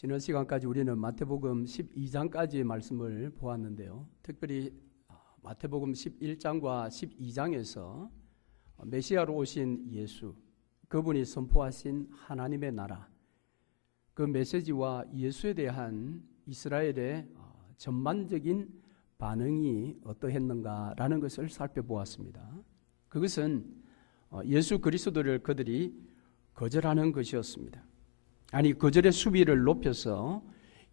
지난 시간까지 우리는 마태복음 12장까지의 말씀을 보았는데요. 특별히 마태복음 11장과 12장에서 메시아로 오신 예수, 그분이 선포하신 하나님의 나라, 그 메시지와 예수에 대한 이스라엘의 전반적인 반응이 어떠했는가라는 것을 살펴보았습니다. 그것은 예수 그리스도를 그들이 거절하는 것이었습니다. 아니, 거절의 수위를 높여서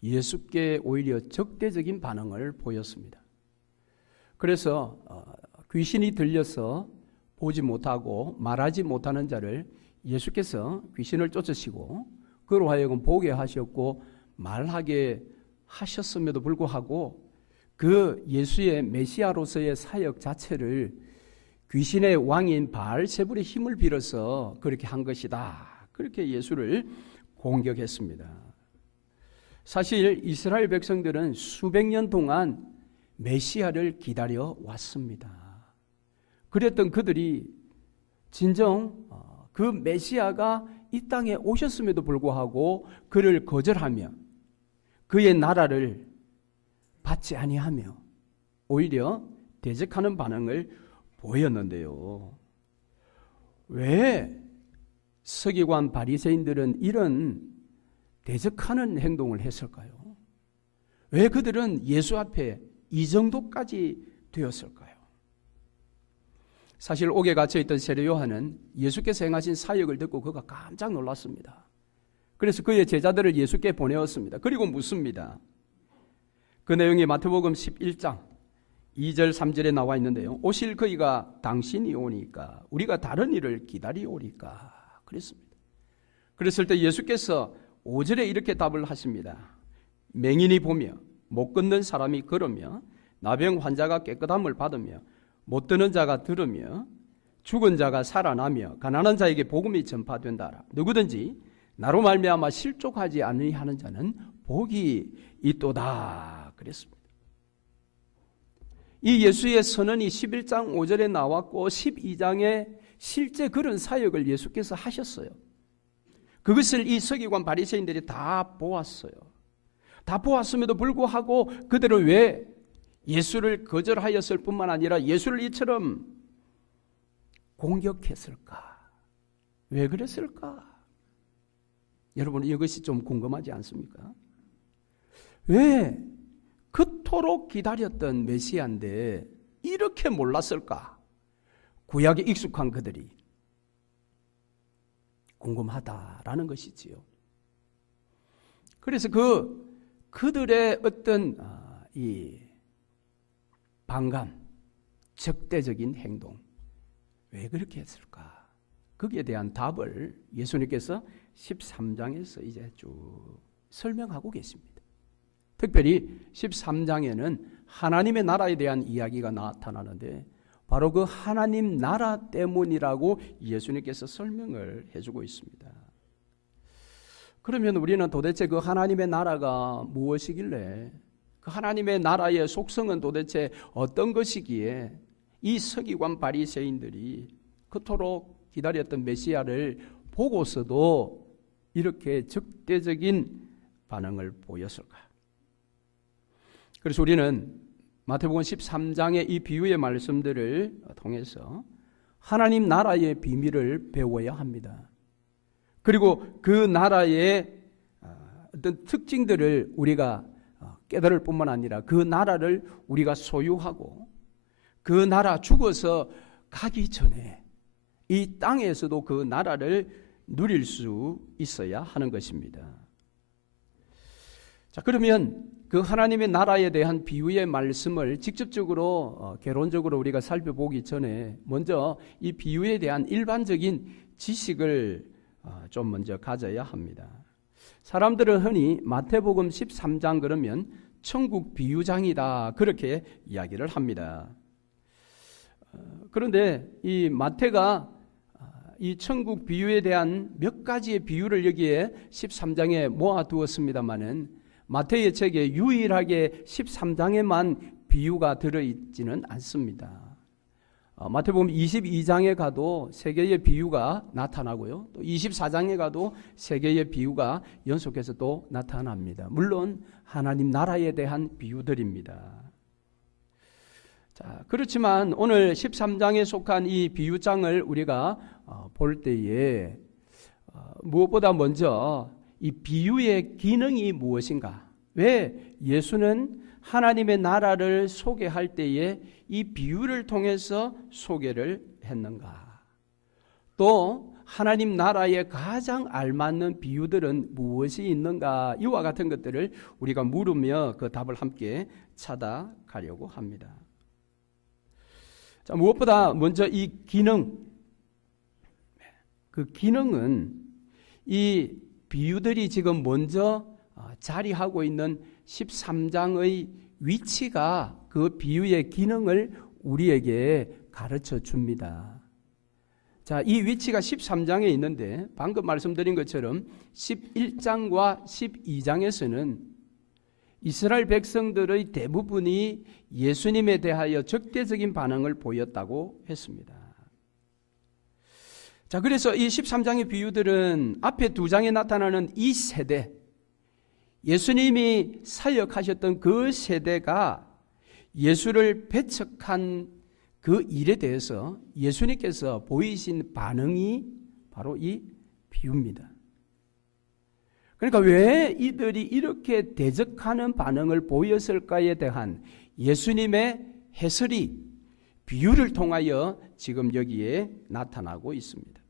예수께 오히려 적대적인 반응을 보였습니다. 그래서 귀신이 들려서 보지 못하고 말하지 못하는 자를 예수께서 귀신을 쫓으시고 그로 하여금 보게 하셨고 말하게 하셨음에도 불구하고 그 예수의 메시아로서의 사역 자체를 귀신의 왕인 바알세불의 힘을 빌어서 그렇게 한 것이다. 그렇게 예수를 공격했습니다. 사실 이스라엘 백성들은 수백 년 동안 메시아를 기다려 왔습니다. 그랬던 그들이 진정 그 메시아가 이 땅에 오셨음에도 불구하고 그를 거절하며 그의 나라를 받지 아니하며 오히려 대적하는 반응을 보였는데요. 왜 서기관 바리새인들은 이런 대적하는 행동을 했을까요? 왜 그들은 예수 앞에 이 정도까지 되었을까요? 사실 옥에 갇혀있던 세례 요한은 예수께서 행하신 사역을 듣고 그가 깜짝 놀랐습니다. 그래서 그의 제자들을 예수께 보내었습니다. 그리고 묻습니다. 그 내용이 마태복음 11장 2절 3절에 나와 있는데요. 오실 그이가 당신이 오니까 우리가 다른 일을 기다리오리까 그랬습니다. 그랬을 때 예수께서 5절에 이렇게 답을 하십니다. 맹인이 보며 못 걷는 사람이 걸으며 나병 환자가 깨끗함을 받으며 못 듣는 자가 들으며 죽은 자가 살아나며 가난한 자에게 복음이 전파된다라. 누구든지 나로 말미암아 실족하지 아니하는 자는 복이 있도다 그랬습니다. 이 예수의 선언이 11장 5절에 나왔고 12장에 실제 그런 사역을 예수께서 하셨어요. 그것을 이 서기관 바리새인들이 다 보았어요. 다 보았음에도 불구하고 그들은 왜 예수를 거절하였을 뿐만 아니라 예수를 이처럼 공격했을까? 왜 그랬을까? 여러분 이것이 좀 궁금하지 않습니까? 왜 그토록 기다렸던 메시아인데 이렇게 몰랐을까? 구약에 익숙한 그들이 궁금하다라는 것이지요. 그래서 그들의 어떤 이 반감, 적대적인 행동 왜 그렇게 했을까? 거기에 대한 답을 예수님께서 13장에서 이제 쭉 설명하고 계십니다. 특별히 13장에는 하나님의 나라에 대한 이야기가 나타나는데 바로 그 하나님 나라 때문이라고 예수님께서 설명을 해주고 있습니다. 그러면 우리는 도대체 그 하나님의 나라가 무엇이길래 그 하나님의 나라의 속성은 도대체 어떤 것이기에 이 서기관 바리새인들이 그토록 기다렸던 메시아를 보고서도 이렇게 적대적인 반응을 보였을까? 그래서 우리는 마태복음 13장의 이 비유의 말씀들을 통해서 하나님 나라의 비밀을 배워야 합니다. 그리고 그 나라의 어떤 특징들을 우리가 깨달을 뿐만 아니라 그 나라를 우리가 소유하고 그 나라 죽어서 가기 전에 이 땅에서도 그 나라를 누릴 수 있어야 하는 것입니다. 자, 그러면 그 하나님의 나라에 대한 비유의 말씀을 직접적으로 개론적으로 우리가 살펴보기 전에 먼저 이 비유에 대한 일반적인 지식을 좀 먼저 가져야 합니다. 사람들은 흔히 마태복음 13장 그러면 천국 비유장이다 그렇게 이야기를 합니다. 그런데 이 마태가 이 천국 비유에 대한 몇 가지의 비유를 여기에 13장에 모아두었습니다마는 마태의 책에 유일하게 13장에만 비유가 들어있지는 않습니다. 마태복음 22장에 가도 세 개의 비유가 나타나고요. 또 24장에 가도 세 개의 비유가 연속해서 또 나타납니다. 물론 하나님 나라에 대한 비유들입니다. 자, 그렇지만 오늘 13장에 속한 이 비유장을 우리가 볼 때에 무엇보다 먼저 이 비유의 기능이 무엇인가? 왜 예수는 하나님의 나라를 소개할 때에 이 비유를 통해서 소개를 했는가? 또 하나님 나라에 가장 알맞는 비유들은 무엇이 있는가? 이와 같은 것들을 우리가 물으며 그 답을 함께 찾아가려고 합니다. 자, 무엇보다 먼저 이 기능, 그 기능은 이 비유들이 지금 먼저 자리하고 있는 13장의 위치가 그 비유의 기능을 우리에게 가르쳐 줍니다. 자, 이 위치가 13장에 있는데 방금 말씀드린 것처럼 11장과 12장에서는 이스라엘 백성들의 대부분이 예수님에 대하여 적대적인 반응을 보였다고 했습니다. 자, 그래서 이 13장의 비유들은 앞에 두 장에 나타나는 이 세대, 예수님이 사역하셨던 그 세대가 예수를 배척한 그 일에 대해서 예수님께서 보이신 반응이 바로 이 비유입니다. 그러니까 왜 이들이 이렇게 대적하는 반응을 보였을까에 대한 예수님의 해설이 비유를 통하여 지금 여기에 나타나고 있습니다.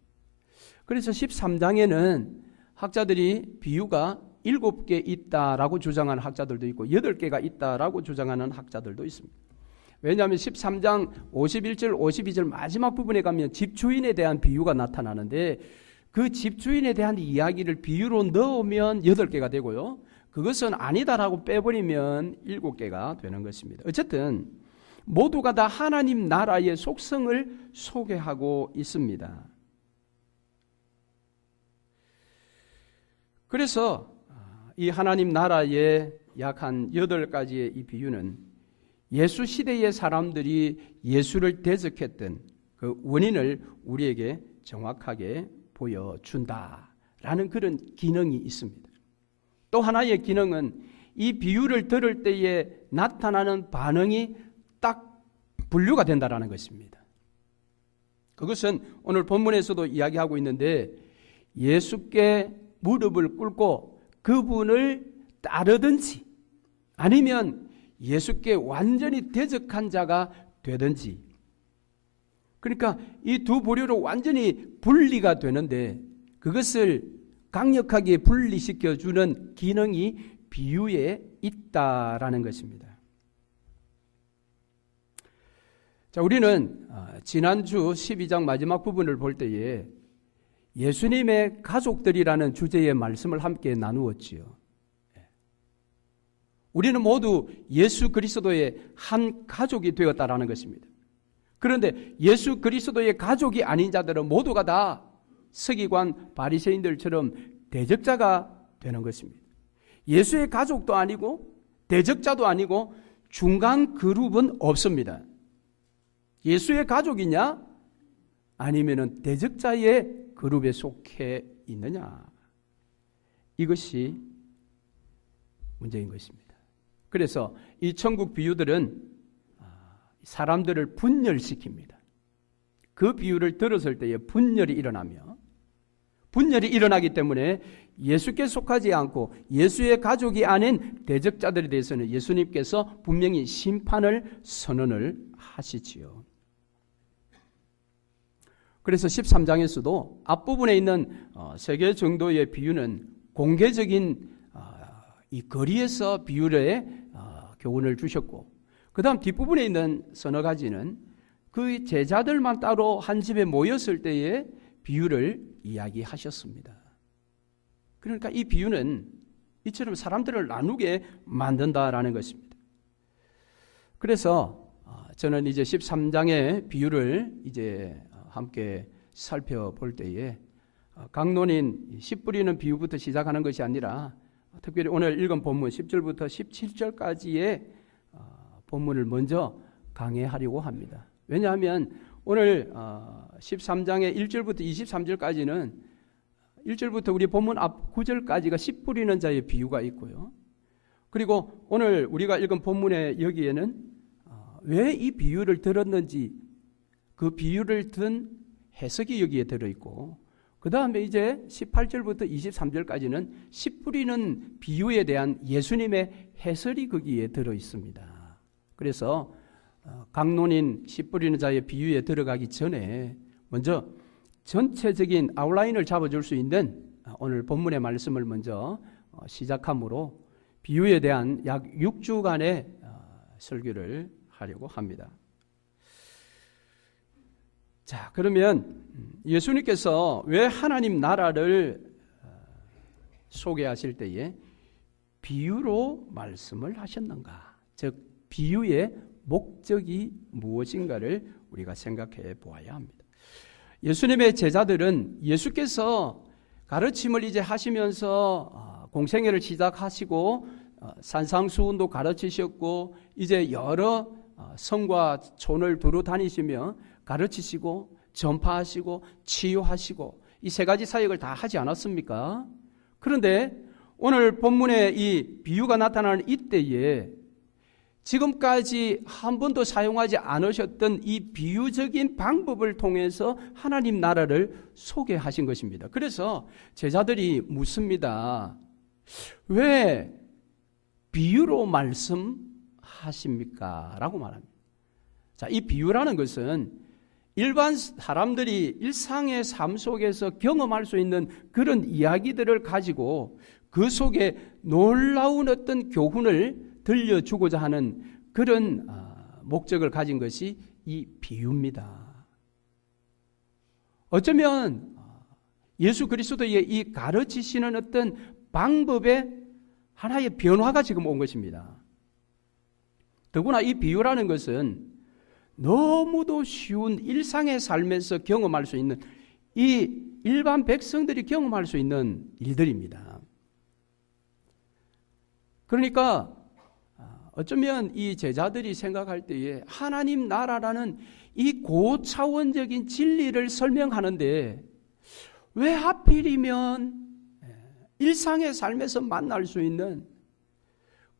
그래서 13장에는 학자들이 비유가 7개 있다라고 주장하는 학자들도 있고 8개가 있다라고 주장하는 학자들도 있습니다. 왜냐하면 13장 51절 52절 마지막 부분에 가면 집주인에 대한 비유가 나타나는데 그 집주인에 대한 이야기를 비유로 넣으면 8개가 되고요. 그것은 아니다라고 빼버리면 7개가 되는 것입니다. 어쨌든 모두가 다 하나님 나라의 속성을 소개하고 있습니다. 그래서 이 하나님 나라의 약 한 8가지의 이 비유는 예수 시대의 사람들이 예수를 대적했던 그 원인을 우리에게 정확하게 보여준다라는 그런 기능이 있습니다. 또 하나의 기능은 이 비유를 들을 때에 나타나는 반응이 딱 분류가 된다라는 것입니다. 그것은 오늘 본문에서도 이야기하고 있는데 예수께 무릎을 꿇고 그분을 따르든지 아니면 예수께 완전히 대적한 자가 되든지, 그러니까 이 두 부류로 완전히 분리가 되는데 그것을 강력하게 분리시켜주는 기능이 비유에 있다라는 것입니다. 자, 우리는 지난주 12장 마지막 부분을 볼 때에 예수님의 가족들이라는 주제의 말씀을 함께 나누었지요. 우리는 모두 예수 그리스도의 한 가족이 되었다라는 것입니다. 그런데 예수 그리스도의 가족이 아닌 자들은 모두가 다 서기관 바리새인들처럼 대적자가 되는 것입니다. 예수의 가족도 아니고 대적자도 아니고 중간 그룹은 없습니다. 예수의 가족이냐 아니면은 대적자의 그룹에 속해 있느냐, 이것이 문제인 것입니다. 그래서 이 천국 비유들은 사람들을 분열시킵니다. 그 비유를 들었을 때에 분열이 일어나기 때문에 예수께 속하지 않고 예수의 가족이 아닌 대적자들에 대해서는 예수님께서 분명히 심판을 선언을 하시지요. 그래서 13장에서도 앞부분에 있는 3개 정도의 비유는 공개적인 이 거리에서 비유의 교훈을 주셨고, 그 다음 뒷부분에 있는 서너 가지는 그 제자들만 따로 한 집에 모였을 때의 비유를 이야기하셨습니다. 그러니까 이 비유는 이처럼 사람들을 나누게 만든다라는 것입니다. 그래서 저는 이제 13장의 비유를 이제 함께 살펴볼 때에 강론인 씨 뿌리는 비유부터 시작하는 것이 아니라 특별히 오늘 읽은 본문 10절부터 17절까지의 본문을 먼저 강해하려고 합니다. 왜냐하면 오늘 13장의 1절부터 23절까지는 1절부터 우리 본문 앞 9절까지가 씨 뿌리는 자의 비유가 있고요. 그리고 오늘 우리가 읽은 본문의 여기에는 왜 이 비유를 들었는지 그 비유를 든 해석이 여기에 들어있고, 그 다음에 이제 18절부터 23절까지는 씨 뿌리는 비유에 대한 예수님의 해설이 거기에 들어있습니다. 그래서 강론인 씨 뿌리는 자의 비유에 들어가기 전에 먼저 전체적인 아웃라인을 잡아줄 수 있는 오늘 본문의 말씀을 먼저 시작함으로 비유에 대한 약 6주간의 설교를 하려고 합니다. 자, 그러면 예수님께서 왜 하나님 나라를 소개하실 때에 비유로 말씀을 하셨는가? 즉 비유의 목적이 무엇인가를 우리가 생각해 보아야 합니다. 예수님의 제자들은 예수께서 가르침을 이제 하시면서 공생애를 시작하시고 산상수훈도 가르치셨고 이제 여러 성과 촌을 두루 다니시며 가르치시고 전파하시고 치유하시고 이 세 가지 사역을 다 하지 않았습니까? 그런데 오늘 본문에 이 비유가 나타나는 이때에 지금까지 한 번도 사용하지 않으셨던 이 비유적인 방법을 통해서 하나님 나라를 소개하신 것입니다. 그래서 제자들이 묻습니다. 왜 비유로 말씀하십니까? 라고 말합니다. 자, 이 비유라는 것은 일반 사람들이 일상의 삶 속에서 경험할 수 있는 그런 이야기들을 가지고 그 속에 놀라운 어떤 교훈을 들려주고자 하는 그런 목적을 가진 것이 이 비유입니다. 어쩌면 예수 그리스도의 이 가르치시는 어떤 방법의 하나의 변화가 지금 온 것입니다. 더구나 이 비유라는 것은 너무도 쉬운 일상의 삶에서 경험할 수 있는 이 일반 백성들이 경험할 수 있는 일들입니다. 그러니까 어쩌면 이 제자들이 생각할 때에 하나님 나라라는 이 고차원적인 진리를 설명하는데 왜 하필이면 일상의 삶에서 만날 수 있는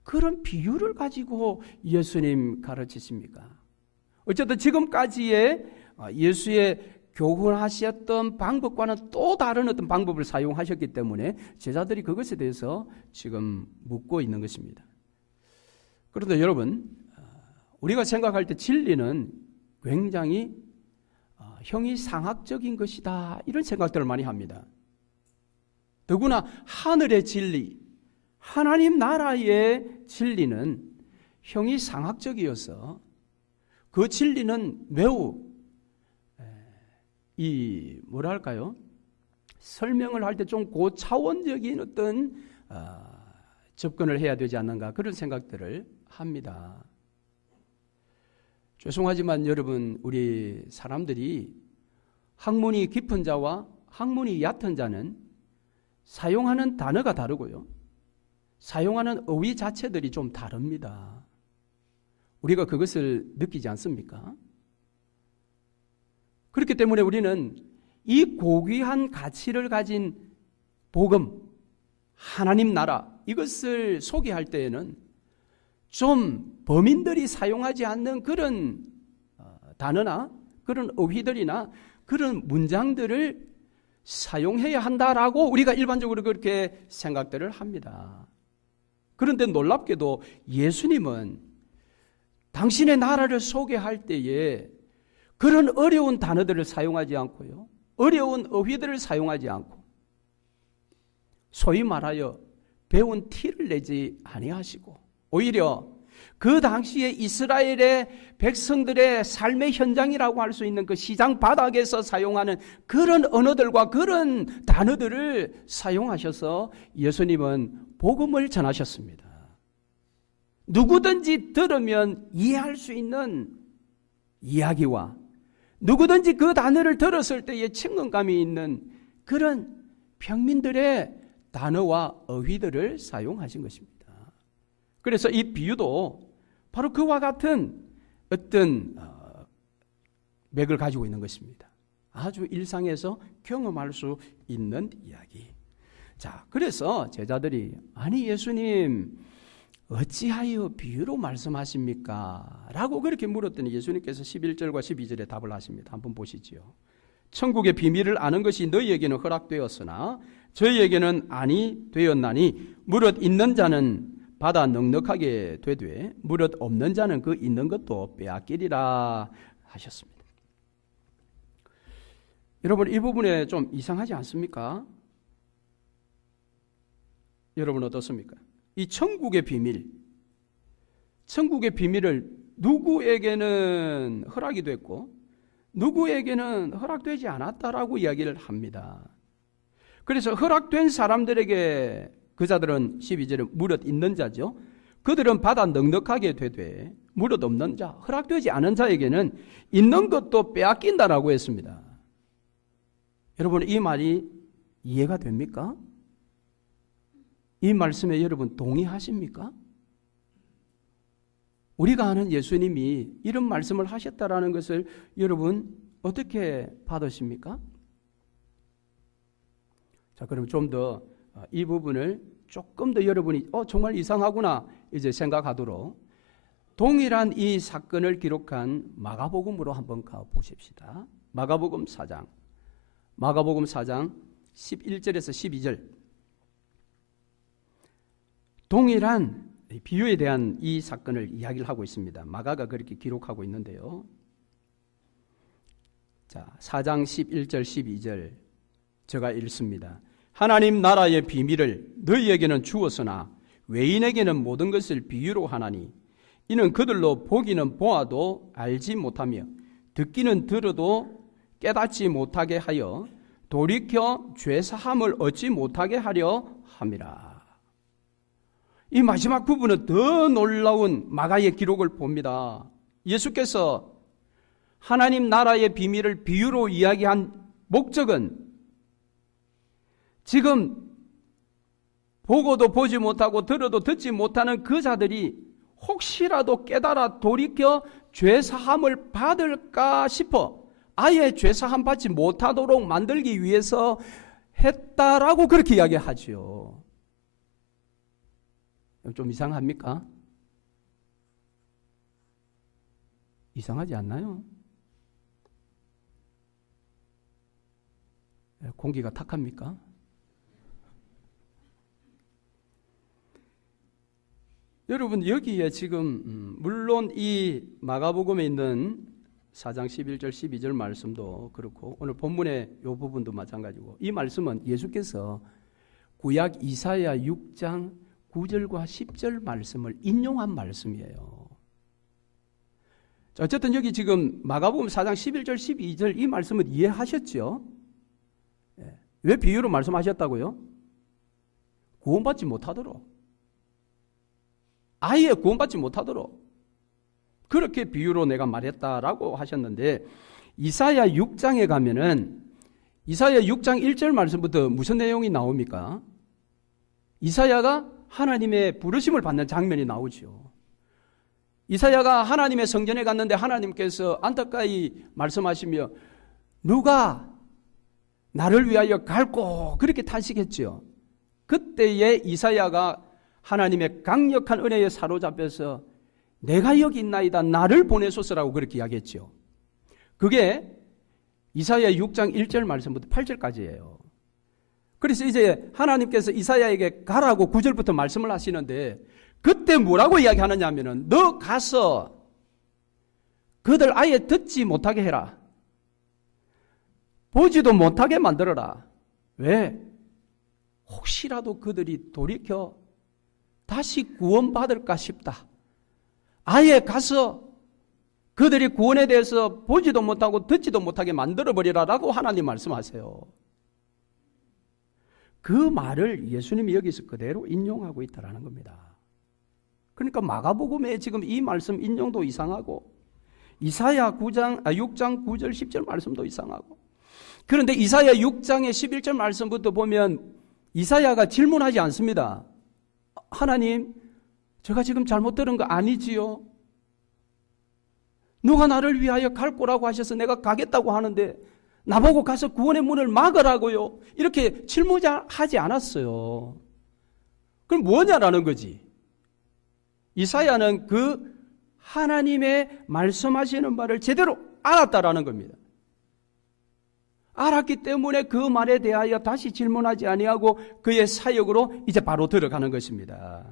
그런 비유를 가지고 예수님 가르치십니까? 어쨌든 지금까지의 예수의 교훈하셨던 방법과는 또 다른 어떤 방법을 사용하셨기 때문에 제자들이 그것에 대해서 지금 묻고 있는 것입니다. 그런데 여러분, 우리가 생각할 때 진리는 굉장히 형이상학적인 것이다 이런 생각들을 많이 합니다. 더구나 하늘의 진리, 하나님 나라의 진리는 형이상학적이어서 그 진리는 매우 뭐랄까요? 설명을 할 때 좀 고차원적인 어떤 접근을 해야 되지 않는가 그런 생각들을 합니다. 죄송하지만 여러분, 우리 사람들이 학문이 깊은 자와 학문이 얕은 자는 사용하는 단어가 다르고요. 사용하는 어휘 자체들이 좀 다릅니다. 우리가 그것을 느끼지 않습니까? 그렇기 때문에 우리는 이 고귀한 가치를 가진 복음, 하나님 나라 이것을 소개할 때에는 좀 범인들이 사용하지 않는 그런 단어나 그런 어휘들이나 그런 문장들을 사용해야 한다라고 우리가 일반적으로 그렇게 생각들을 합니다. 그런데 놀랍게도 예수님은 당신의 나라를 소개할 때에 그런 어려운 단어들을 사용하지 않고요, 어려운 어휘들을 사용하지 않고 소위 말하여 배운 티를 내지 아니하시고 오히려 그 당시에 이스라엘의 백성들의 삶의 현장이라고 할 수 있는 그 시장 바닥에서 사용하는 그런 언어들과 그런 단어들을 사용하셔서 예수님은 복음을 전하셨습니다. 누구든지 들으면 이해할 수 있는 이야기와 누구든지 그 단어를 들었을 때에 친근감이 있는 그런 평민들의 단어와 어휘들을 사용하신 것입니다. 그래서 이 비유도 바로 그와 같은 어떤 맥을 가지고 있는 것입니다. 아주 일상에서 경험할 수 있는 이야기. 자, 그래서 제자들이 아니 예수님 어찌하여 비유로 말씀하십니까? 라고 그렇게 물었더니 예수님께서 11절과 12절에 답을 하십니다. 한번 보시지요. 천국의 비밀을 아는 것이 너희에게는 허락되었으나 저희에게는 아니 되었나니 무릇 있는 자는 받아 넉넉하게 되되 무릇 없는 자는 그 있는 것도 빼앗기리라 하셨습니다. 여러분 이 부분에 좀 이상하지 않습니까? 여러분 어떻습니까? 이 천국의 비밀을 누구에게는 허락이 됐고 누구에게는 허락되지 않았다라고 이야기를 합니다. 그래서 허락된 사람들에게 그자들은 12절에 무릇 있는 자죠. 그들은 받아 넉넉하게 되되 무릇 없는 자, 허락되지 않은 자에게는 있는 것도 빼앗긴다라고 했습니다. 여러분 이 말이 이해가 됩니까? 이 말씀에 여러분 동의하십니까? 우리가 아는 예수님이 이런 말씀을 하셨다라는 것을 여러분 어떻게 받으십니까? 자, 그럼 좀 더 이 부분을 조금 더 여러분이 정말 이상하구나 이제 생각하도록 동일한 이 사건을 기록한 마가복음으로 한번 가 보십시다. 마가복음 4장 11절에서 12절 동일한 비유에 대한 이 사건을 이야기를 하고 있습니다. 마가가 그렇게 기록하고 있는데요. 자, 4장 11절 12절 제가 읽습니다. 하나님 나라의 비밀을 너희에게는 주었으나 외인에게는 모든 것을 비유로 하나니 이는 그들로 보기는 보아도 알지 못하며 듣기는 들어도 깨닫지 못하게 하여 돌이켜 죄사함을 얻지 못하게 하려 함이라. 이 마지막 부분은 더 놀라운 마가의 기록을 봅니다. 예수께서 하나님 나라의 비밀을 비유로 이야기한 목적은 지금 보고도 보지 못하고 들어도 듣지 못하는 그 자들이 혹시라도 깨달아 돌이켜 죄사함을 받을까 싶어 아예 죄사함 받지 못하도록 만들기 위해서 했다라고 그렇게 이야기하지요. 좀 이상합니까? 이상하지 않나요? 공기가 탁합니까? 여러분 여기에 지금 물론 이 마가복음에 있는 4장 11절 12절 말씀도 그렇고 오늘 본문의 이 부분도 마찬가지고 이 말씀은 예수께서 구약 이사야 6장 9절과 10절 말씀을 인용한 말씀이에요. 자, 어쨌든 여기 지금 마가복음 4장 11절 12절 이 말씀을 이해하셨죠? 왜 비유로 말씀하셨다고요? 구원받지 못하도록 아예 구원받지 못하도록 그렇게 비유로 내가 말했다라고 하셨는데 이사야 6장에 가면은 이사야 6장 1절 말씀부터 무슨 내용이 나옵니까? 이사야가 하나님의 부르심을 받는 장면이 나오죠. 이사야가 하나님의 성전에 갔는데 하나님께서 안타까이 말씀하시며 누가 나를 위하여 갈고 그렇게 탄식했죠. 그때에 이사야가 하나님의 강력한 은혜에 사로잡혀서 내가 여기 있나이다 나를 보내소서라고 그렇게 이야기했죠. 그게 이사야 6장 1절 말씀부터 8절까지예요. 그래서 이제 하나님께서 이사야에게 가라고 9절부터 말씀을 하시는데 그때 뭐라고 이야기하느냐 하면은 너 가서 그들 아예 듣지 못하게 해라. 보지도 못하게 만들어라. 왜? 혹시라도 그들이 돌이켜 다시 구원받을까 싶다. 아예 가서 그들이 구원에 대해서 보지도 못하고 듣지도 못하게 만들어버리라라고 하나님 말씀하세요. 그 말을 예수님이 여기서 그대로 인용하고 있다는 겁니다. 그러니까 마가복음에 지금 이 말씀 인용도 이상하고 이사야 6장 9절 10절 말씀도 이상하고 그런데 이사야 6장의 11절 말씀부터 보면 이사야가 질문하지 않습니다. 하나님, 제가 지금 잘못 들은 거 아니지요? 누가 나를 위하여 갈 거라고 하셔서 내가 가겠다고 하는데 나보고 가서 구원의 문을 막으라고요? 이렇게 질문하지 않았어요. 그럼 뭐냐라는 거지. 이사야는 그 하나님의 말씀하시는 말을 제대로 알았다라는 겁니다. 알았기 때문에 그 말에 대하여 다시 질문하지 아니하고 그의 사역으로 이제 바로 들어가는 것입니다.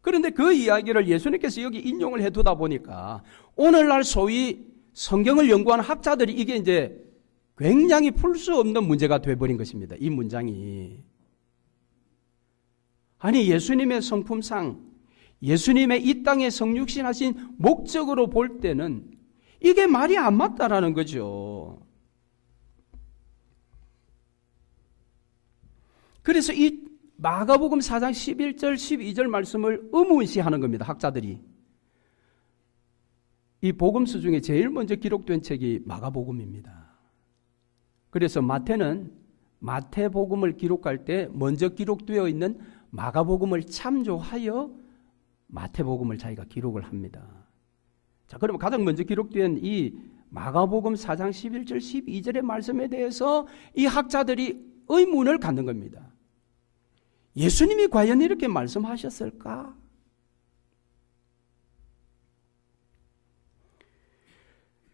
그런데 그 이야기를 예수님께서 여기 인용을 해두다 보니까 오늘날 소위 성경을 연구하는 학자들이 이게 이제 굉장히 풀 수 없는 문제가 되어버린 것입니다. 이 문장이. 아니, 예수님의 성품상 예수님의 이 땅에 성육신하신 목적으로 볼 때는 이게 말이 안 맞다라는 거죠. 그래서 이 마가복음 4장 11절 12절 말씀을 의문시하는 겁니다. 학자들이. 이 복음서 중에 제일 먼저 기록된 책이 마가복음입니다. 그래서 마태는 마태복음을 기록할 때 먼저 기록되어 있는 마가복음을 참조하여 마태복음을 자기가 기록을 합니다. 자, 그러면 가장 먼저 기록된 이 마가복음 4장 11절 12절의 말씀에 대해서 이 학자들이 의문을 갖는 겁니다. 예수님이 과연 이렇게 말씀하셨을까?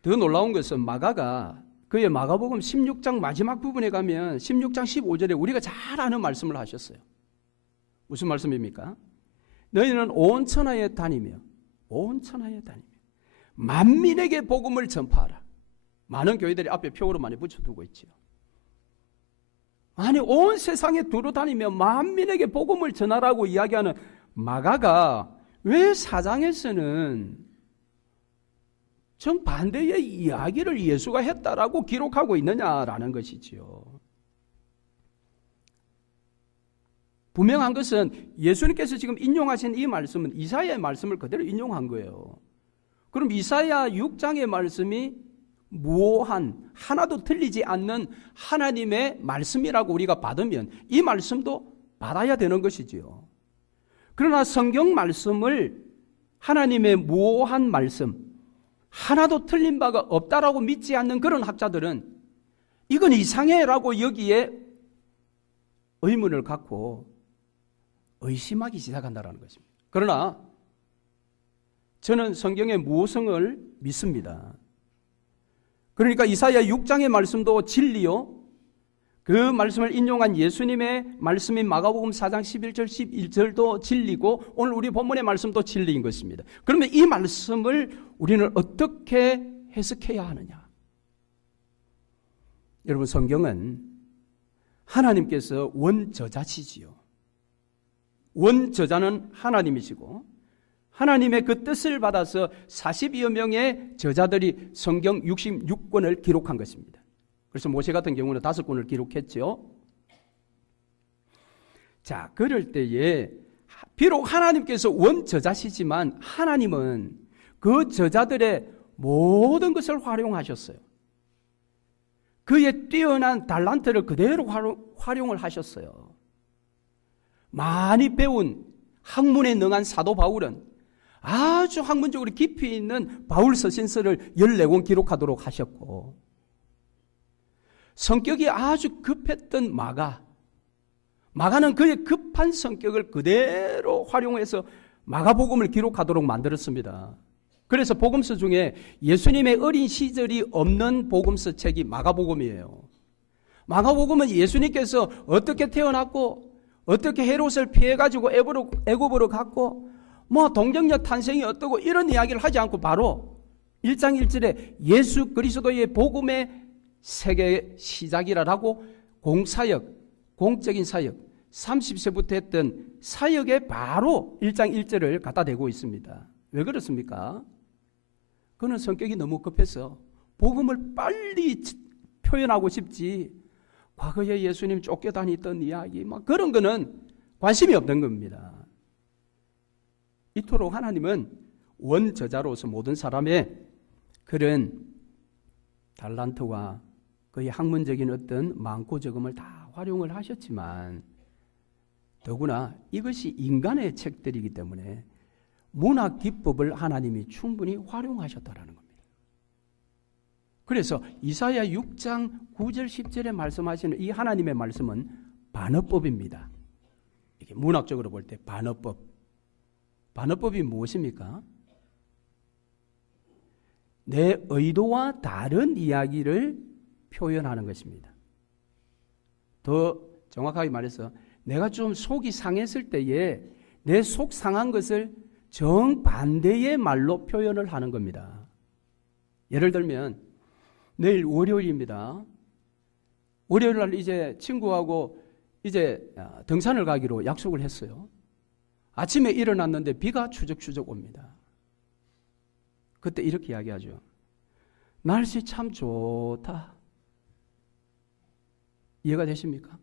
더 놀라운 것은 마가가 그의 마가복음 16장 마지막 부분에 가면 16장 15절에 우리가 잘 아는 말씀을 하셨어요. 무슨 말씀입니까? 너희는 온 천하에 다니며 만민에게 복음을 전파하라. 많은 교회들이 앞에 표로 많이 붙여두고 있지요. 아니, 온 세상에 두루 다니며 만민에게 복음을 전하라고 이야기하는 마가가 왜 4장에서는 정반대의 이야기를 예수가 했다라고 기록하고 있느냐라는 것이지요. 분명한 것은 예수님께서 지금 인용하신 이 말씀은 이사야의 말씀을 그대로 인용한 거예요. 그럼 이사야 6장의 말씀이 무오한, 하나도 틀리지 않는 하나님의 말씀이라고 우리가 받으면 이 말씀도 받아야 되는 것이지요. 그러나 성경 말씀을 하나님의 무오한 말씀, 하나도 틀린 바가 없다라고 믿지 않는 그런 학자들은 이건 이상해라고 여기에 의문을 갖고 의심하기 시작한다는 것입니다. 그러나 저는 성경의 무오성을 믿습니다. 그러니까 이사야 6장의 말씀도 진리요, 그 말씀을 인용한 예수님의 말씀인 마가복음 4장 11절 11절도 진리고 오늘 우리 본문의 말씀도 진리인 것입니다. 그러면 이 말씀을 우리는 어떻게 해석해야 하느냐? 여러분, 성경은 하나님께서 원저자시지요. 원저자는 하나님이시고 하나님의 그 뜻을 받아서 40여 명의 저자들이 성경 66권을 기록한 것입니다. 그래서 모세 같은 경우는 5권을 기록했죠. 자, 그럴 때에 비록 하나님께서 원저자시지만 하나님은 그 저자들의 모든 것을 활용하셨어요. 그의 뛰어난 달란트를 그대로 활용을 하셨어요. 많이 배운 학문에 능한 사도 바울은 아주 학문적으로 깊이 있는 바울 서신서를 14권 기록하도록 하셨고, 성격이 아주 급했던 마가는 그의 급한 성격을 그대로 활용해서 마가복음을 기록하도록 만들었습니다. 그래서 복음서 중에 예수님의 어린 시절이 없는 복음서 책이 마가복음이에요. 마가복음은 예수님께서 어떻게 태어났고 어떻게 헤롯을 피해가지고 애굽으로 갔고 동정녀 탄생이 어떠고 이런 이야기를 하지 않고 바로 1장 1절에 예수 그리스도의 복음의 세계 시작이라고 공적인 사역 30세부터 했던 사역에 바로 1장 1절을 갖다 대고 있습니다. 왜 그렇습니까? 그는 성격이 너무 급해서 복음을 빨리 표현하고 싶지 과거에 예수님 쫓겨다니던 이야기 그런 거는 관심이 없는 겁니다. 이토록 하나님은 원저자로서 모든 사람의 그런 달란트와 그의 학문적인 어떤 많고 적음을 다 활용을 하셨지만 더구나 이것이 인간의 책들이기 때문에 문학 기법을 하나님이 충분히 활용하셨다라는 겁니다. 그래서 이사야 6장 9절 10절에 말씀하시는 이 하나님의 말씀은 반어법입니다. 이게 문학적으로 볼 때 반어법. 반어법이 무엇입니까? 내 의도와 다른 이야기를 표현하는 것입니다. 더 정확하게 말해서 내가 좀 속이 상했을 때에 내 속 상한 것을 정반대의 말로 표현을 하는 겁니다. 예를 들면 내일 월요일입니다. 월요일 날 이제 친구하고 이제 등산을 가기로 약속을 했어요. 아침에 일어났는데 비가 추적추적 옵니다. 그때 이렇게 이야기하죠. 날씨 참 좋다. 이해가 되십니까?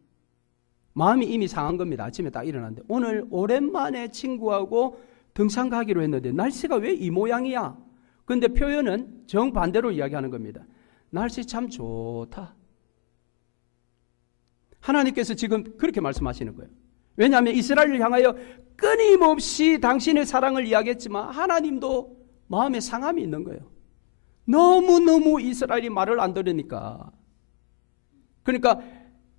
마음이 이미 상한 겁니다. 아침에 딱 일어났는데 오늘 오랜만에 친구하고 등산 가기로 했는데 날씨가 왜 이 모양이야? 근데 표현은 정반대로 이야기하는 겁니다. 날씨 참 좋다. 하나님께서 지금 그렇게 말씀하시는 거예요. 왜냐하면 이스라엘을 향하여 끊임없이 당신의 사랑을 이야기했지만 하나님도 마음에 상함이 있는 거예요. 너무너무 이스라엘이 말을 안 들으니까. 그러니까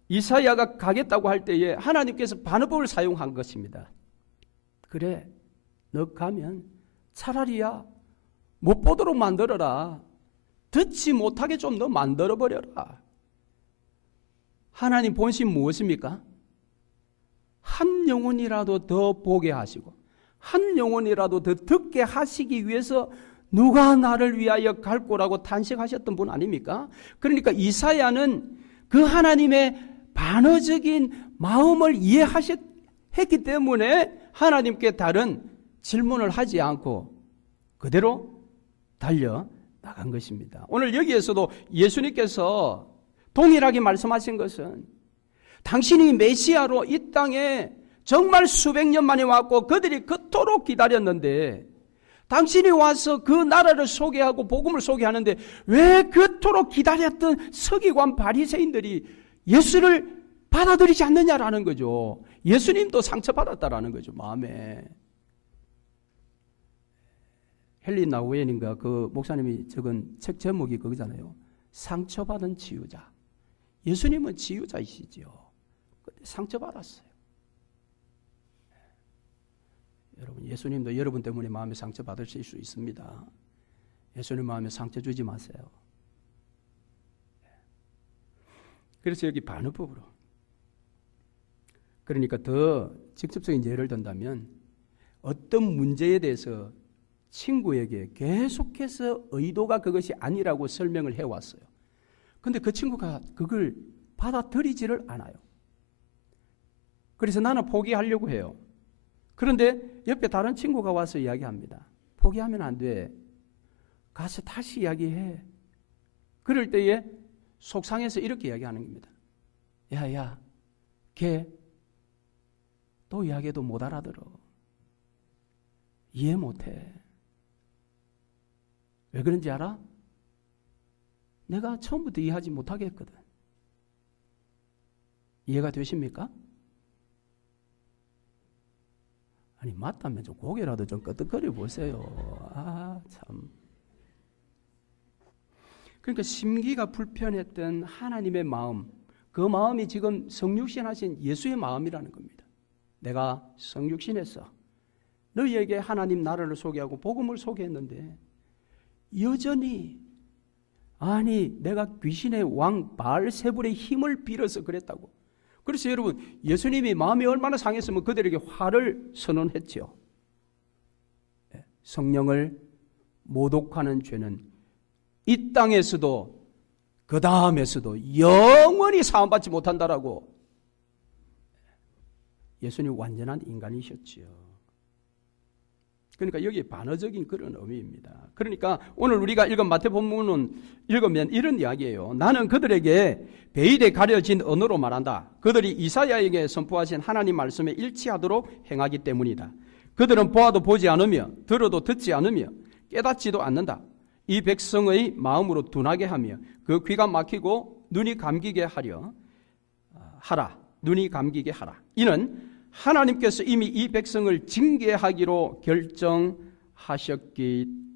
이사야가 가겠다고 할 때에 하나님께서 반어법을 사용한 것입니다. 그래, 너 가면 차라리야 못 보도록 만들어라. 듣지 못하게 좀 더 만들어버려라. 하나님 본심 무엇입니까? 한 영혼이라도 더 보게 하시고 한 영혼이라도 더 듣게 하시기 위해서 누가 나를 위하여 갈 거라고 탄식하셨던 분 아닙니까? 그러니까 이사야는 그 하나님의 반어적인 마음을 이해했기 때문에 하나님께 다른 질문을 하지 않고 그대로 달려 나간 것입니다. 오늘 여기에서도 예수님께서 동일하게 말씀하신 것은 당신이 메시아로 이 땅에 정말 수백 년 만에 왔고 그들이 그토록 기다렸는데 당신이 와서 그 나라를 소개하고 복음을 소개하는데 왜 그토록 기다렸던 서기관 바리새인들이 예수를 받아들이지 않느냐라는 거죠. 예수님도 상처받았다라는 거죠. 마음에. 헨리 나우엔인가 그 목사님이 적은 책 제목이 그거잖아요. 상처받은 치유자. 예수님은 치유자이시지요. 근데 상처받았어요. 여러분, 예수님도 여러분 때문에 마음에 상처 받으실 수 있습니다. 예수님 마음에 상처 주지 마세요. 그래서 여기 반어법으로. 그러니까 더 직접적인 예를 든다면 어떤 문제에 대해서 친구에게 계속해서 의도가 그것이 아니라고 설명을 해왔어요. 근데 그 친구가 그걸 받아들이지를 않아요. 그래서 나는 포기하려고 해요. 그런데 옆에 다른 친구가 와서 이야기합니다. 포기하면 안 돼. 가서 다시 이야기해. 그럴 때에 속상해서 이렇게 이야기하는 겁니다. 야, 걔 또 이야기해도 못 알아들어. 이해 못해. 왜 그런지 알아? 내가 처음부터 이해하지 못하게 했거든. 이해가 되십니까? 아니 맞다면 좀 고개라도 좀 끄덕거려 보세요. 아 참. 그러니까 심기가 불편했던 하나님의 마음, 그 마음이 지금 성육신하신 예수의 마음이라는 겁니다. 내가 성육신했어. 너희에게 하나님 나라를 소개하고 복음을 소개했는데 여전히 아니 내가 귀신의 왕 바알세불의 힘을 빌어서 그랬다고. 그래서 여러분 예수님이 마음이 얼마나 상했으면 그들에게 화를 선언했죠. 성령을 모독하는 죄는 이 땅에서도 그 다음에서도 영원히 사함받지 못한다라고. 예수님 완전한 인간이셨지요. 그러니까 여기 반어적인 그런 의미입니다. 그러니까 오늘 우리가 읽은 마태복음은 읽으면 이런 이야기예요. 나는 그들에게 베일에 가려진 언어로 말한다. 그들이 이사야에게 선포하신 하나님 말씀에 일치하도록 행하기 때문이다. 그들은 보아도 보지 않으며 들어도 듣지 않으며 깨닫지도 않는다. 이 백성의 마음으로 둔하게 하며 그 귀가 막히고 눈이 감기게 하라. 눈이 감기게 하라. 이는 하나님께서 이미 이 백성을 징계하기로 결정하셨기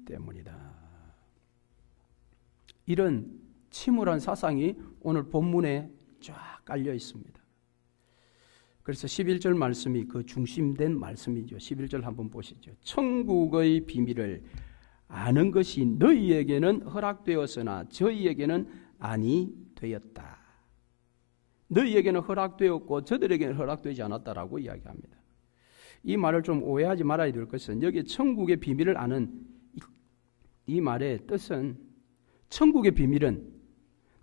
때문이다. 이런 침울한 사상이 오늘 본문에 쫙 깔려 있습니다. 그래서 11절 말씀이 그 중심된 말씀이죠. 11절 한번 보시죠. 천국의 비밀을 아는 것이 너희에게는 허락되었으나 저희에게는 아니 되었다. 너희에게는 허락되었고 저들에게는 허락되지 않았다라고 이야기합니다. 이 말을 좀 오해하지 말아야 될 것은 여기 천국의 비밀을 아는 이 말의 뜻은 천국의 비밀은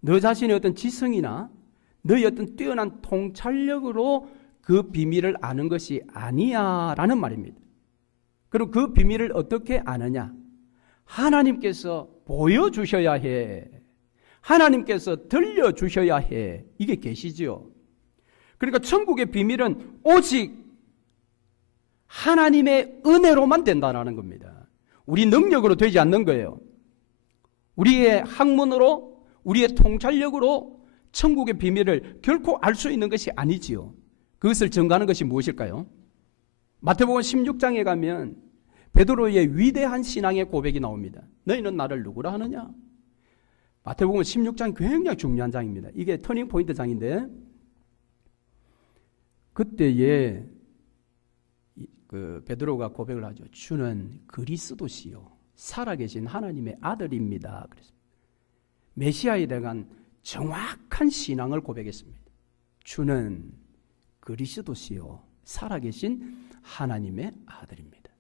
너 자신의 어떤 지성이나 너의 어떤 뛰어난 통찰력으로 그 비밀을 아는 것이 아니야 라는 말입니다. 그럼 그 비밀을 어떻게 아느냐? 하나님께서 보여주셔야 해. 하나님께서 들려주셔야 해. 이게 계시지요. 그러니까 천국의 비밀은 오직 하나님의 은혜로만 된다는 겁니다. 우리 능력으로 되지 않는 거예요. 우리의 학문으로, 우리의 통찰력으로 천국의 비밀을 결코 알 수 있는 것이 아니지요. 그것을 증거하는 것이 무엇일까요? 마태복음 16장에 가면 베드로의 위대한 신앙의 고백이 나옵니다. 너희는 나를 누구라 하느냐? 마태복음 16장이 굉장히 중요한 장입니다. 이게 터닝 포인트 장인데 그때에 그 베드로가 고백을 하죠. 주는 그리스도시요 살아계신 하나님의 아들입니다. 그래서 메시아에 대한 정확한 신앙을 고백했습니다. 주는 그리스도시요 살아계신 하나님의 아들입니다.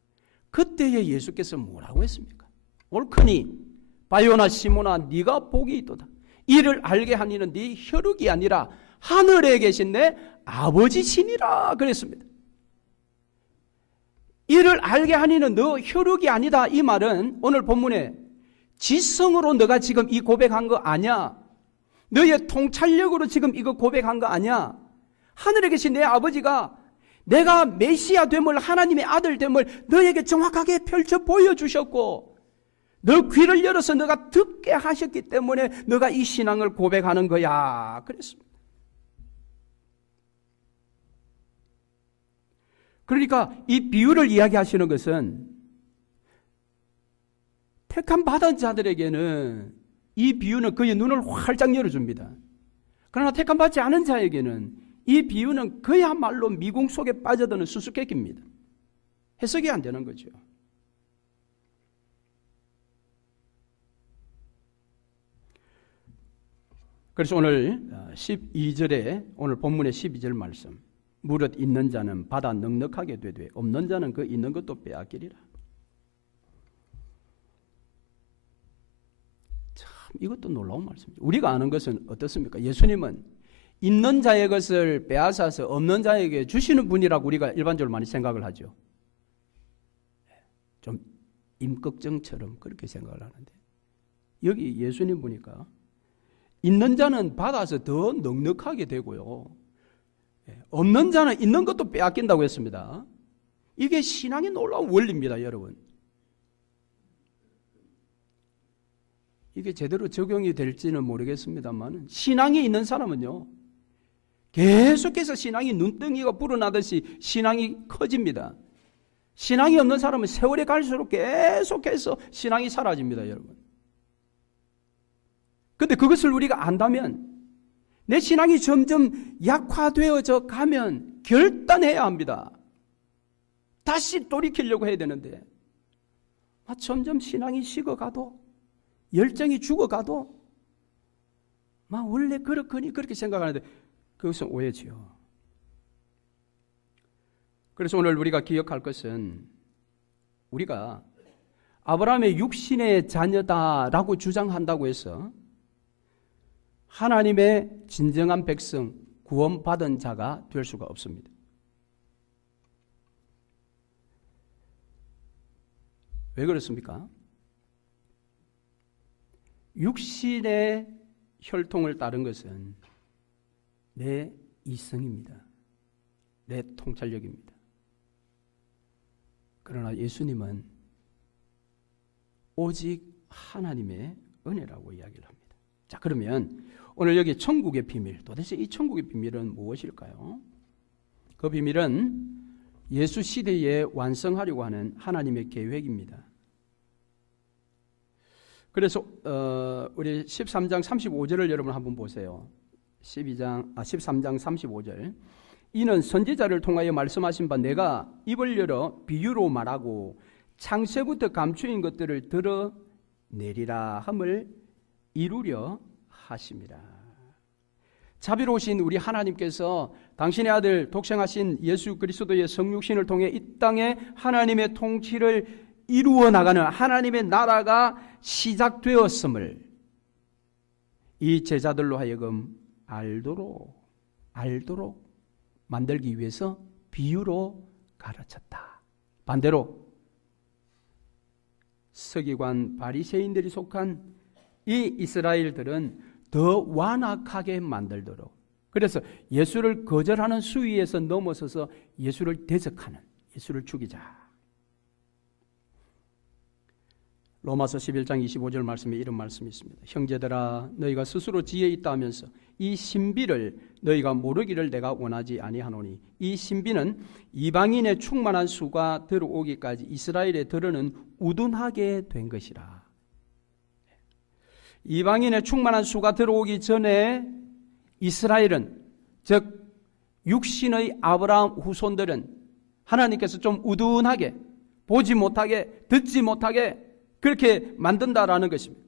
그때에 예수께서 뭐라고 했습니까? 옳거니 바요나 시몬아 네가 복이 있도다. 이를 알게 하니는 네 혈육이 아니라 하늘에 계신 내 아버지시니라 그랬습니다. 이를 알게 하니는 너 혈육이 아니다. 이 말은 오늘 본문에 지성으로 너가 지금 이 고백한 거 아니야. 너의 통찰력으로 지금 이거 고백한 거 아니야. 하늘에 계신 내 아버지가 내가 메시아 됨을, 하나님의 아들 됨을 너에게 정확하게 펼쳐 보여주셨고 너 귀를 열어서 너가 듣게 하셨기 때문에 너가 이 신앙을 고백하는 거야. 그랬습니다. 그러니까 이 비유를 이야기하시는 것은 택함 받은 자들에게는 이 비유는 그의 눈을 활짝 열어줍니다. 그러나 택함 받지 않은 자에게는 이 비유는 그야말로 미궁 속에 빠져드는 수수께끼입니다. 해석이 안 되는 거죠. 그래서 오늘 12절에 오늘 본문의 12절 말씀 무릇 있는 자는 받아 넉넉하게 되되 없는 자는 그 있는 것도 빼앗기리라. 참 이것도 놀라운 말씀이죠. 우리가 아는 것은 어떻습니까? 예수님은 있는 자의 것을 빼앗아서 없는 자에게 주시는 분이라고 우리가 일반적으로 많이 생각을 하죠. 좀 임꺽정처럼 그렇게 생각을 하는데 여기 예수님 보니까 있는 자는 받아서 더 넉넉하게 되고요. 없는 자는 있는 것도 빼앗긴다고 했습니다. 이게 신앙의 놀라운 원리입니다, 여러분. 이게 제대로 적용이 될지는 모르겠습니다만 신앙이 있는 사람은요. 계속해서 신앙이 눈덩이가 불어나듯이 신앙이 커집니다. 신앙이 없는 사람은 세월이 갈수록 계속해서 신앙이 사라집니다, 여러분. 그런데 그것을 우리가 안다면 내 신앙이 점점 약화되어져 가면 결단해야 합니다. 다시 돌이키려고 해야 되는데 점점 신앙이 식어가도 열정이 죽어가도 원래 그렇거니 그렇게 생각하는데 그것은 오해지요. 그래서 오늘 우리가 기억할 것은 우리가 아브라함의 육신의 자녀다라고 주장한다고 해서 하나님의 진정한 백성, 구원받은 자가 될 수가 없습니다. 왜 그렇습니까? 육신의 혈통을 따른 것은 내 이성입니다. 내 통찰력입니다. 그러나 예수님은 오직 하나님의 은혜라고 이야기를 합니다. 자, 그러면 오늘 여기 천국의 비밀, 도대체 이 천국의 비밀은 무엇일까요? 그 비밀은 예수 시대에 완성하려고 하는 하나님의 계획입니다. 그래서 우리 13장 35절을 여러분 한번 보세요. 13장 35절. 이는 선지자를 통하여 말씀하신 바 내가 입을 열어 비유로 말하고 창세부터 감추인 것들을 드러내리라 함을 이루려 하심이라. 자비로우신 우리 하나님께서 당신의 아들 독생하신 예수 그리스도의 성육신을 통해 이 땅에 하나님의 통치를 이루어 나가는 하나님의 나라가 시작되었음을 이 제자들로 하여금 알도록 만들기 위해서 비유로 가르쳤다. 반대로 서기관 바리새인들이 속한 이 이스라엘들은 더 완악하게 만들도록, 그래서 예수를 거절하는 수위에서 넘어서서 예수를 대적하는, 예수를 죽이자. 로마서 11장 25절 말씀에 이런 말씀이 있습니다. 형제들아 너희가 스스로 지혜 있다 하면서 이 신비를 너희가 모르기를 내가 원하지 아니하노니 이 신비는 이방인의 충만한 수가 들어오기까지 이스라엘에 들어는 우둔하게 된 것이라. 이방인의 충만한 수가 들어오기 전에 이스라엘은, 즉 육신의 아브라함 후손들은 하나님께서 좀 우둔하게, 보지 못하게, 듣지 못하게 그렇게 만든다라는 것입니다.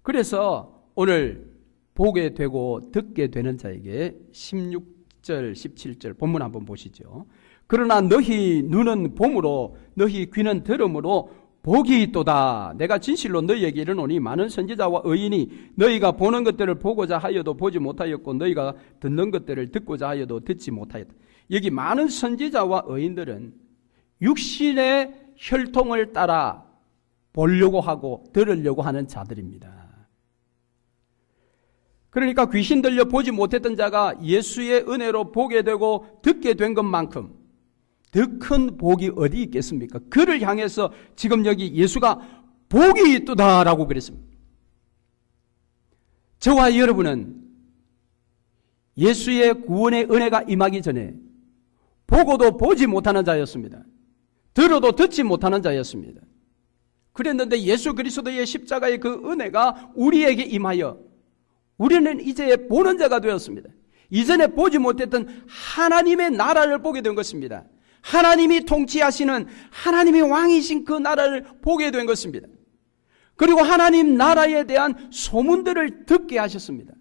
그래서 오늘 보게 되고 듣게 되는 자에게 16절 17절 본문 한번 보시죠. 그러나 너희 눈은 봄으로 너희 귀는 들음으로 복이 있도다. 내가 진실로 너희에게 이르노니 많은 선지자와 의인이 너희가 보는 것들을 보고자 하여도 보지 못하였고 너희가 듣는 것들을 듣고자 하여도 듣지 못하였다. 여기 많은 선지자와 의인들은 육신의 혈통을 따라 보려고 하고 들으려고 하는 자들입니다. 그러니까 귀신 들려 보지 못했던 자가 예수의 은혜로 보게 되고 듣게 된 것만큼 더 큰 복이 어디 있겠습니까? 그를 향해서 지금 여기 예수가 복이 있도다라고 그랬습니다. 저와 여러분은 예수의 구원의 은혜가 임하기 전에 보고도 보지 못하는 자였습니다. 들어도 듣지 못하는 자였습니다. 그랬는데 예수 그리스도의 십자가의 그 은혜가 우리에게 임하여 우리는 이제 보는 자가 되었습니다. 이전에 보지 못했던 하나님의 나라를 보게 된 것입니다. 하나님이 통치하시는, 하나님이 왕이신 그 나라를 보게 된 것입니다. 그리고 하나님 나라에 대한 소문들을 듣게 하셨습니다.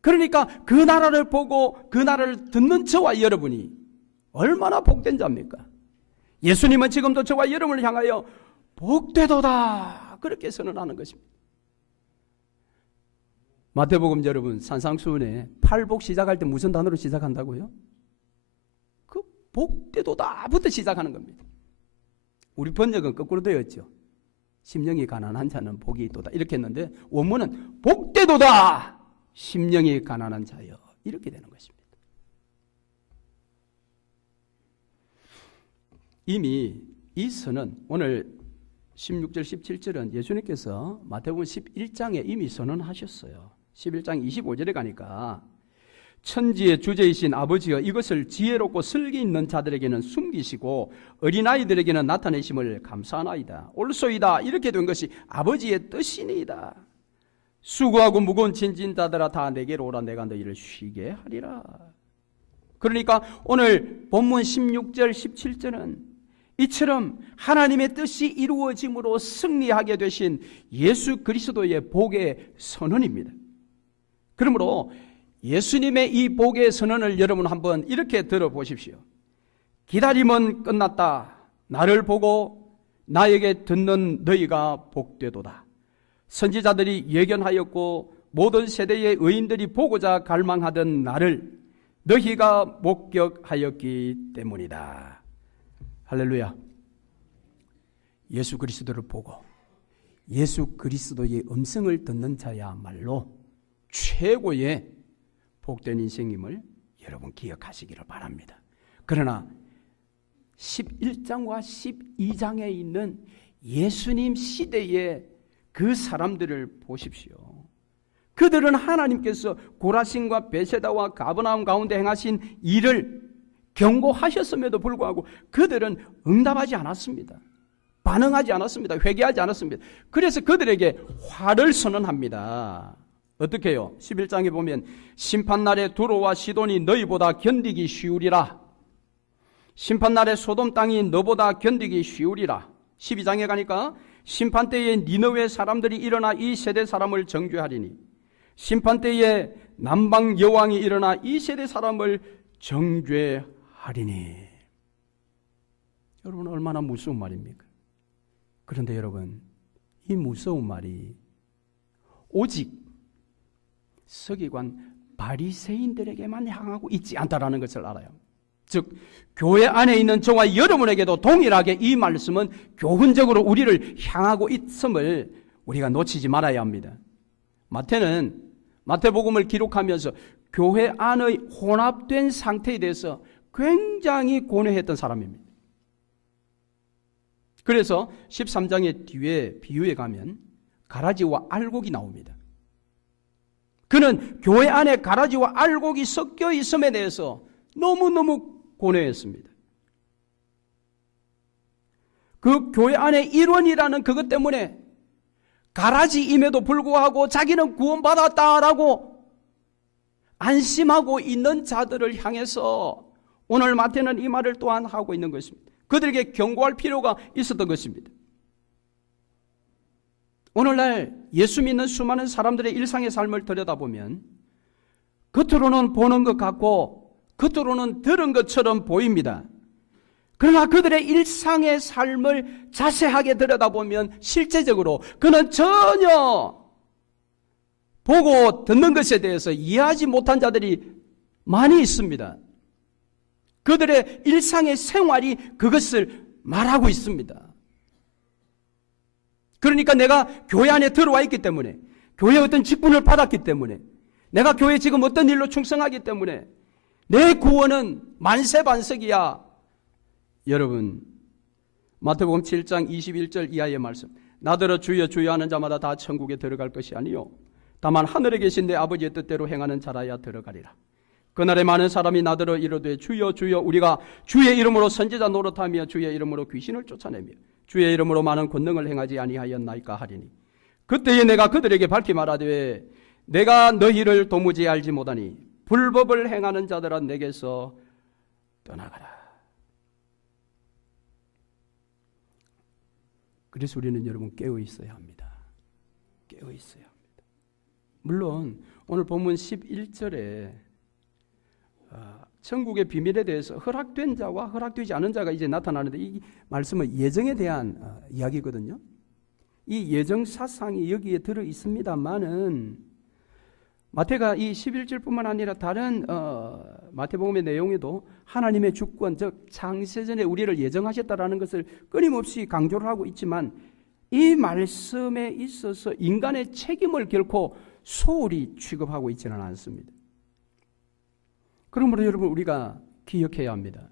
그러니까 그 나라를 보고 그 나라를 듣는 저와 여러분이 얼마나 복된 자입니까? 예수님은 지금도 저와 여러분을 향하여 복되도다 그렇게 선언하는 것입니다. 마태복음 여러분 산상수훈에 팔복 시작할 때 무슨 단어로 시작한다고요? 그 복되도다부터 시작하는 겁니다. 우리 번역은 거꾸로 되었죠. 심령이 가난한 자는 복이 있도다 이렇게 했는데 원문은 복되도다 심령이 가난한 자여 이렇게 되는 것입니다. 이미 이 선언, 오늘 16절 17절은 예수님께서 마태복음 11장에 이미 선언하셨어요. 11장 25절에 가니까 천지의 주제이신 아버지여 이것을 지혜롭고 슬기 있는 자들에게는 숨기시고 어린아이들에게는 나타내심을 감사하나이다. 옳소이다. 이렇게 된 것이 아버지의 뜻이니이다. 수고하고 무거운 짐진 자들아 다 내게로 오라 내가 너희를 쉬게 하리라. 그러니까 오늘 본문 16절 17절은 이처럼 하나님의 뜻이 이루어짐으로 승리하게 되신 예수 그리스도의 복의 선언입니다. 그러므로 예수님의 이 복의 선언을 여러분 한번 이렇게 들어보십시오. 기다림은 끝났다. 나를 보고 나에게 듣는 너희가 복되도다. 선지자들이 예견하였고 모든 세대의 의인들이 보고자 갈망하던 나를 너희가 목격하였기 때문이다. 할렐루야. 예수 그리스도를 보고 예수 그리스도의 음성을 듣는 자야말로 최고의 복된 인생임을 여러분 기억하시기를 바랍니다. 그러나 11장과 12장에 있는 예수님 시대의 그 사람들을 보십시오. 그들은 하나님께서 고라신과 베세다와 가버나움 가운데 행하신 일을 경고하셨음에도 불구하고 그들은 응답하지 않았습니다. 반응하지 않았습니다. 회개하지 않았습니다. 그래서 그들에게 화를 선언합니다. 어떻게 해요? 11장에 보면 심판날에 두로와 시돈이 너희보다 견디기 쉬우리라. 심판날에 소돔 땅이 너보다 견디기 쉬우리라. 12장에 가니까 심판때에 니느웨 사람들이 일어나 이 세대 사람을 정죄하리니 심판때에 남방 여왕이 일어나 이 세대 사람을 정죄하리니. 여러분, 얼마나 무서운 말입니까? 그런데 여러분, 이 무서운 말이 오직 서기관 바리새인들에게만 향하고 있지 않다라는 것을 알아요. 즉 교회 안에 있는 저와 여러분에게도 동일하게 이 말씀은 교훈적으로 우리를 향하고 있음을 우리가 놓치지 말아야 합니다. 마태는 마태복음을 기록하면서 교회 안의 혼합된 상태에 대해서 굉장히 고뇌했던 사람입니다. 그래서 13장의 뒤에 비유에 가면 가라지와 알곡이 나옵니다. 그는 교회 안에 가라지와 알곡이 섞여 있음에 대해서 너무너무 고뇌했습니다. 그 교회 안의 일원이라는 그것 때문에 가라지임에도 불구하고 자기는 구원받았다라고 안심하고 있는 자들을 향해서 오늘 마태는 이 말을 또한 하고 있는 것입니다. 그들에게 경고할 필요가 있었던 것입니다. 오늘날 예수 믿는 수많은 사람들의 일상의 삶을 들여다보면 겉으로는 보는 것 같고 겉으로는 들은 것처럼 보입니다. 그러나 그들의 일상의 삶을 자세하게 들여다보면 실제적으로 그는 전혀 보고 듣는 것에 대해서 이해하지 못한 자들이 많이 있습니다. 그들의 일상의 생활이 그것을 말하고 있습니다. 그러니까 내가 교회 안에 들어와 있기 때문에, 교회에 어떤 직분을 받았기 때문에, 내가 교회에 지금 어떤 일로 충성하기 때문에 내 구원은 만세반석이야. 여러분, 마태복음 7장 21절 이하의 말씀, 나더러 주여 주여 하는 자마다 다 천국에 들어갈 것이 아니요 다만 하늘에 계신 내 아버지의 뜻대로 행하는 자라야 들어가리라. 그날에 많은 사람이 나더러 이르되 주여 주여 우리가 주의 이름으로 선지자 노릇하며 주의 이름으로 귀신을 쫓아내며 주의 이름으로 많은 권능을 행하지 아니하였나이까 하리니 그때에 내가 그들에게 밝히 말하되 내가 너희를 도무지 알지 못하니 불법을 행하는 자들아 내게서 떠나가라. 그래서 우리는 여러분 깨어 있어야 합니다. 깨어 있어야 합니다. 물론 오늘 본문 11절에 천국의 비밀에 대해서 허락된 자와 허락되지 않은 자가 이제 나타나는데 이 말씀은 예정에 대한 이야기거든요. 이 예정 사상이 여기에 들어 있습니다만은 마태가 이 11절뿐만 아니라 다른 마태복음의 내용에도 하나님의 주권, 즉 창세전에 우리를 예정하셨다라는 것을 끊임없이 강조를 하고 있지만 이 말씀에 있어서 인간의 책임을 결코 소홀히 취급하고 있지는 않습니다. 그러므로 여러분 우리가 기억해야 합니다.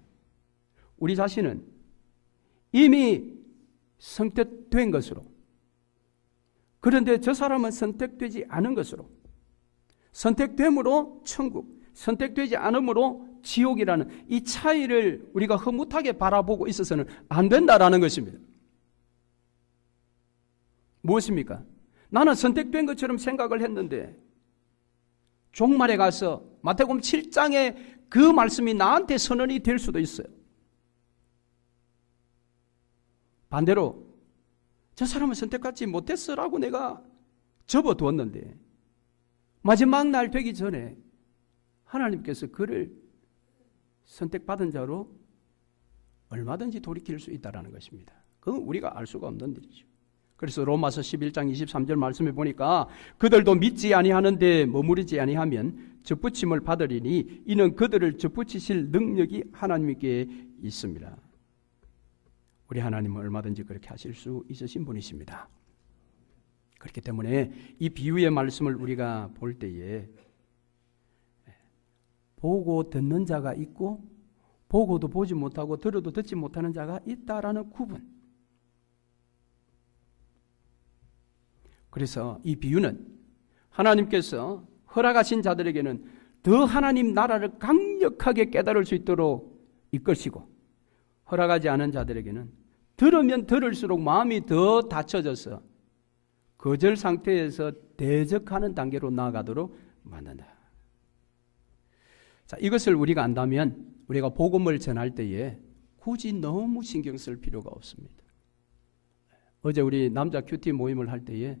우리 자신은 이미 선택된 것으로, 그런데 저 사람은 선택되지 않은 것으로, 선택됨으로 천국, 선택되지 않음으로 지옥이라는 이 차이를 우리가 흐뭇하게 바라보고 있어서는 안 된다라는 것입니다. 무엇입니까? 나는 선택된 것처럼 생각을 했는데 종말에 가서 마태복음 7장의 그 말씀이 나한테 선언이 될 수도 있어요. 반대로 저 사람은 선택받지 못했어라고 내가 접어두었는데 마지막 날 되기 전에 하나님께서 그를 선택받은 자로 얼마든지 돌이킬 수 있다는 것입니다. 그건 우리가 알 수가 없는 일이죠. 그래서 로마서 11장 23절 말씀에 보니까 그들도 믿지 아니하는데 머무르지 아니하면 접붙임을 받으리니 이는 그들을 접붙이실 능력이 하나님께 있습니다. 우리 하나님은 얼마든지 그렇게 하실 수 있으신 분이십니다. 그렇기 때문에 이 비유의 말씀을 우리가 볼 때에 보고 듣는 자가 있고 보고도 보지 못하고 들어도 듣지 못하는 자가 있다라는 구분. 그래서 이 비유는 하나님께서 허락하신 자들에게는 더 하나님 나라를 강력하게 깨달을 수 있도록 이끌시고 허락하지 않은 자들에게는 들으면 들을수록 마음이 더 닫혀져서 거절 상태에서 대적하는 단계로 나아가도록 만든다. 자, 이것을 우리가 안다면 우리가 복음을 전할 때에 굳이 너무 신경 쓸 필요가 없습니다. 어제 우리 남자 큐티 모임을 할 때에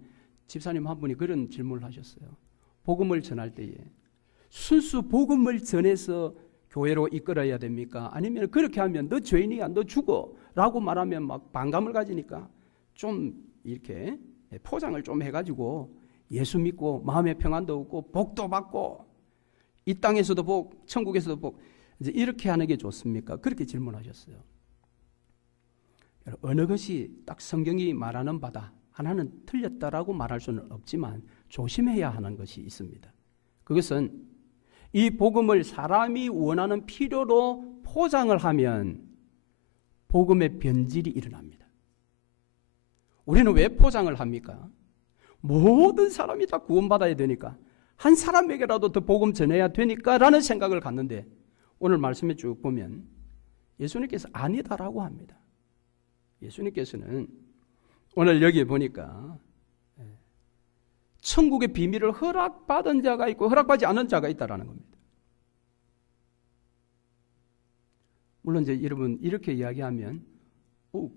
집사님 한 분이 그런 질문을 하셨어요. 복음을 전할 때에 순수 복음을 전해서 교회로 이끌어야 됩니까? 아니면 그렇게 하면 너 죄인이야, 너 죽어 라고 말하면 막 반감을 가지니까 좀 이렇게 포장을 좀 해가지고 예수 믿고 마음의 평안도 얻고 복도 받고 이 땅에서도 복, 천국에서도 복, 이제 이렇게 하는 게 좋습니까? 그렇게 질문하셨어요. 어느 것이 딱 성경이 말하는 바다, 하나는 틀렸다라고 말할 수는 없지만 조심해야 하는 것이 있습니다. 그것은 이 복음을 사람이 원하는 필요로 포장을 하면 복음의 변질이 일어납니다. 우리는 왜 포장을 합니까? 모든 사람이 다 구원받아야 되니까, 한 사람에게라도 더 복음 전해야 되니까 라는 생각을 갖는데, 오늘 말씀에 쭉 보면 예수님께서 아니다라고 합니다. 예수님께서는 오늘 여기에 보니까 천국의 비밀을 허락받은 자가 있고 허락받지 않은 자가 있다라는 겁니다. 물론 이제 여러분 이렇게 이야기하면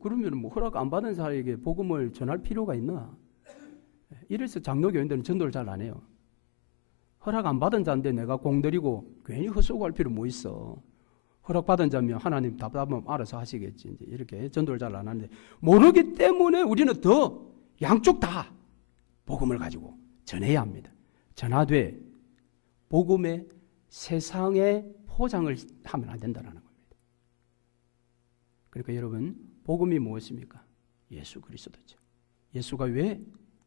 그러면 뭐 허락 안 받은 사람에게 복음을 전할 필요가 있나? 이래서 장로교인들은 전도를 잘 안 해요. 허락 안 받은 자인데 내가 공들이고 괜히 헛소리할 필요 뭐 있어. 허락받은 자면 하나님 답답하면 알아서 하시겠지. 이제 이렇게 전도를 잘 안 하는데, 모르기 때문에 우리는 더 양쪽 다 복음을 가지고 전해야 합니다. 전하되 복음의 세상에 포장을 하면 안 된다는 겁니다. 그러니까 여러분, 복음이 무엇입니까? 예수 그리스도죠. 예수가 왜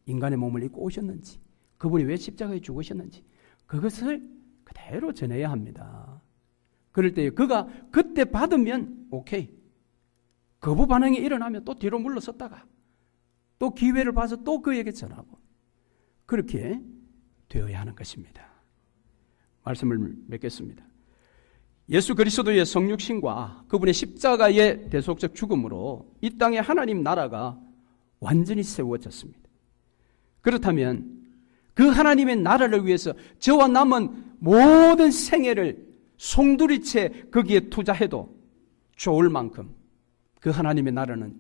인간의 몸을 입고 오셨는지, 그분이 왜 십자가에 죽으셨는지 그것을 그대로 전해야 합니다. 그럴 때 그가 그때 받으면 오케이. 거부 반응이 일어나면 또 뒤로 물러섰다가 또 기회를 봐서 또 그에게 전하고, 그렇게 되어야 하는 것입니다. 말씀을 맺겠습니다. 예수 그리스도의 성육신과 그분의 십자가의 대속적 죽음으로 이 땅에 하나님 나라가 완전히 세워졌습니다. 그렇다면 그 하나님의 나라를 위해서 저와 남은 모든 생애를 송두리째 거기에 투자해도 좋을 만큼 그 하나님의 나라는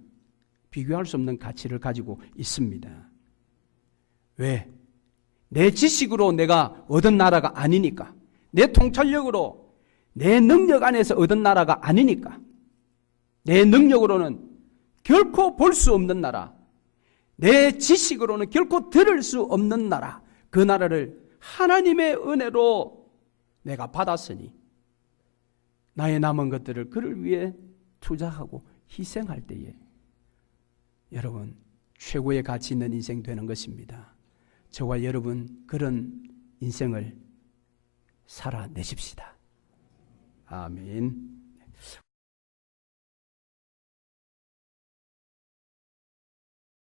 비교할 수 없는 가치를 가지고 있습니다. 왜? 내 지식으로 내가 얻은 나라가 아니니까, 내 통찰력으로 내 능력 안에서 얻은 나라가 아니니까, 내 능력으로는 결코 볼 수 없는 나라, 내 지식으로는 결코 들을 수 없는 나라, 그 나라를 하나님의 은혜로 내가 받았으니 나의 남은 것들을 그를 위해 투자하고 희생할 때에 여러분 최고의 가치 있는 인생 되는 것입니다. 저와 여러분 그런 인생을 살아내십시다. 아멘.